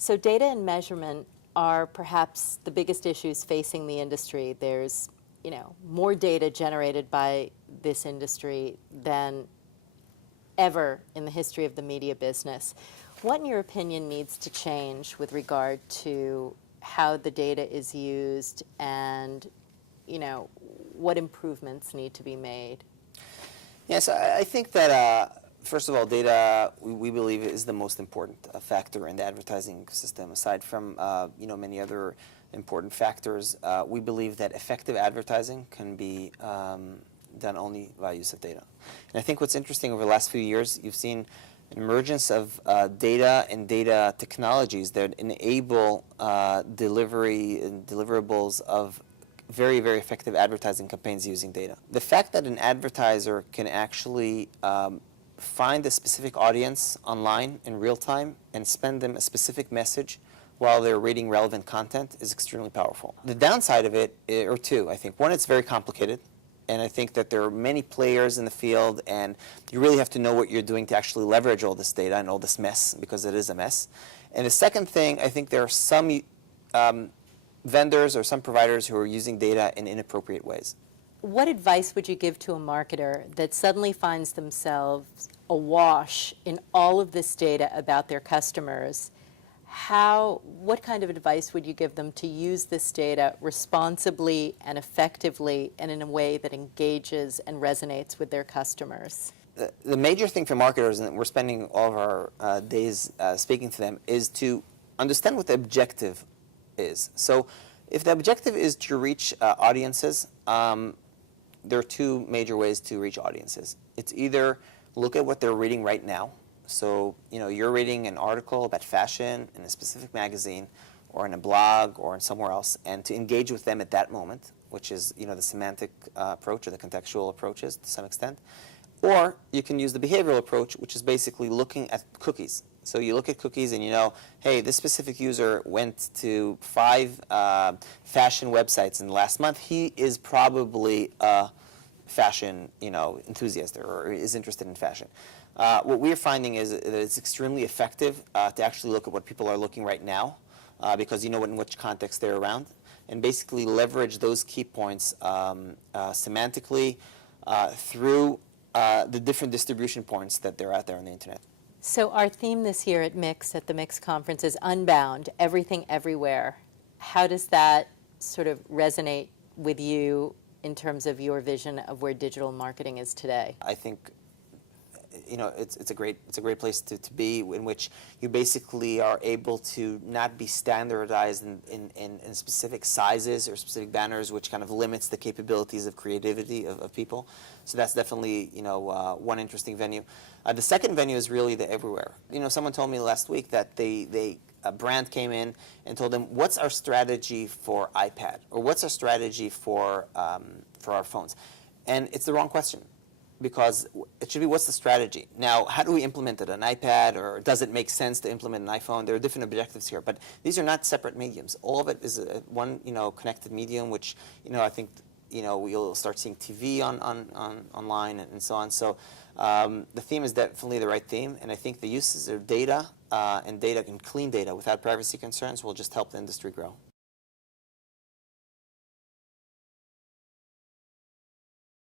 So data and measurement are perhaps the biggest issues facing the industry. There's, more data generated by this industry than ever in the history of the media business. What, in your opinion, needs to change with regard to how the data is used and, what improvements need to be made? Yes, I think that, first of all, data, we believe, is the most important factor in the advertising ecosystem. Aside from, many other important factors, we believe that effective advertising can be done only by use of data. And I think what's interesting over the last few years, you've seen an emergence of data and data technologies that enable delivery and deliverables of very, very effective advertising campaigns using data. The fact that an advertiser can actually find a specific audience online in real time and send them a specific message while they're reading relevant content is extremely powerful. The downside of it are two, I think. One, it's very complicated. And I think that there are many players in the field, and you really have to know what you're doing to actually leverage all this data and all this mess, because it is a mess. And the second thing, I think there are some vendors or some providers who are using data in inappropriate ways. What advice would you give to a marketer that suddenly finds themselves awash in all of this data about their customers? What kind of advice would you give them to use this data responsibly and effectively and in a way that engages and resonates with their customers? The major thing for marketers, and we're spending all of our days speaking to them, is to understand what the objective is. So if the objective is to reach audiences, there are two major ways to reach audiences. It's either look at what they're reading right now. So, you're reading an article about fashion in a specific magazine or in a blog or in somewhere else, and to engage with them at that moment, which is, the semantic approach or the contextual approaches to some extent. Or you can use the behavioral approach, which is basically looking at cookies. So you look at cookies and hey, this specific user went to 5 fashion websites in the last month. He is probably a fashion, enthusiast or is interested in fashion. What we're finding is that it's extremely effective to actually look at what people are looking right now, because you know in which context they're around, and basically leverage those key points semantically through the different distribution points that they're out there on the internet. So our theme this year at MIXX, at the MIXX Conference, is Unbound, Everything Everywhere. How does that sort of resonate with you in terms of your vision of where digital marketing is today? I think it's a great place to be, in which you basically are able to not be standardized in specific sizes or specific banners, which kind of limits the capabilities of creativity of people. So that's definitely one interesting venue. The second venue is really the everywhere. Someone told me last week that a brand came in and told them, what's our strategy for iPad, or what's our strategy for our phones? And it's the wrong question, because it should be, what's the strategy? Now, how do we implement it? An iPad, or does it make sense to implement an iPhone? There are different objectives here, but these are not separate mediums. All of it is one connected medium, which I think we'll start seeing TV online and so on. So the theme is definitely the right theme, and I think the uses of data and clean data without privacy concerns will just help the industry grow.